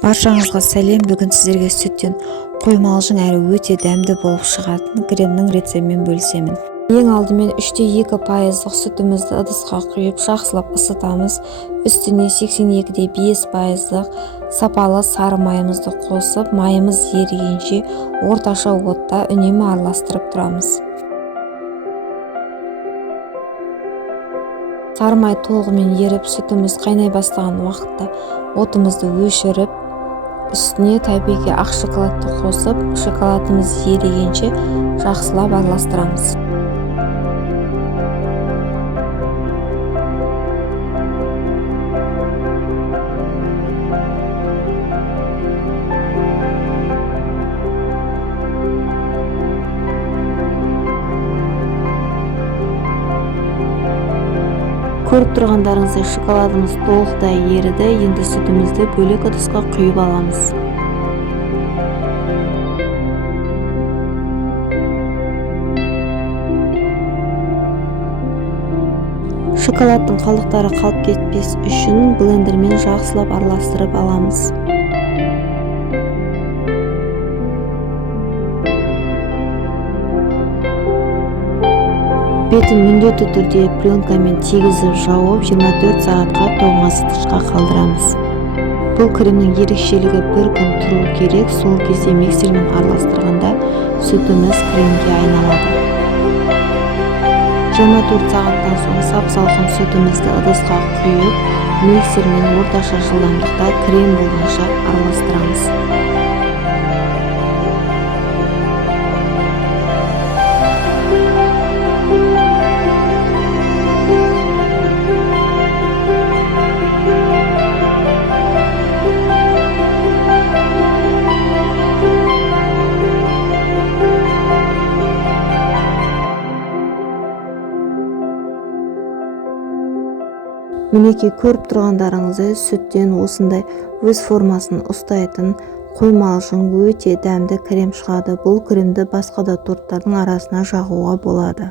Баршаңызға сәлем. Бүгін сіздерге сүттен қоймалжың әрі өте дәмді болып шығатын кремнің рецептімен бөлісемін. Ең алдымен 3,2% сүтімізді ыдысқа құйып жақсылап ысытамыз. Үстіне 82,5% сапалы сары майымызды қосып, майымыз ерігенше орташа отта үнемі араластырып тұрамыз. Сары май толығымен еріп, сүтіміз қайнай бастаған уақытта отымызды өшіріп, үстіне табиғи ақ шоколадты қосып, шоколадымыз ерігенше жақсылап араластырамыз. Көріп тұрғандарыңыздай шоколадымыз толықтай еріді. Енді сүтімізді бөлек ыдысқа құйып аламыз. Шоколадтың қалдықтары қалып кетпес үшін блендермен жақсылап араластырып аламыз. Бетін міндетті түрде пленкамен тегізіп жауып 24 сағатқа тоңазытқышқа қалдырамыз. Бұл кремнің ерекшелігі бір күн тұру керек, сол кезде миксермен араластырғанда сүтіміз кремге айналады. 24 сағаттан соң сап-салқын сүтімізді ыдысқа құйып, миксермен орташа жылдамдықта крем болғанша араластырамыз. Мінекей, көріп тұрғандарыңыздай сүттен осындай өз формасын ұстайтын қоймалжың өте дәмді крем шығады. Бұл кремді басқа да торттардың арасына жағуға болады.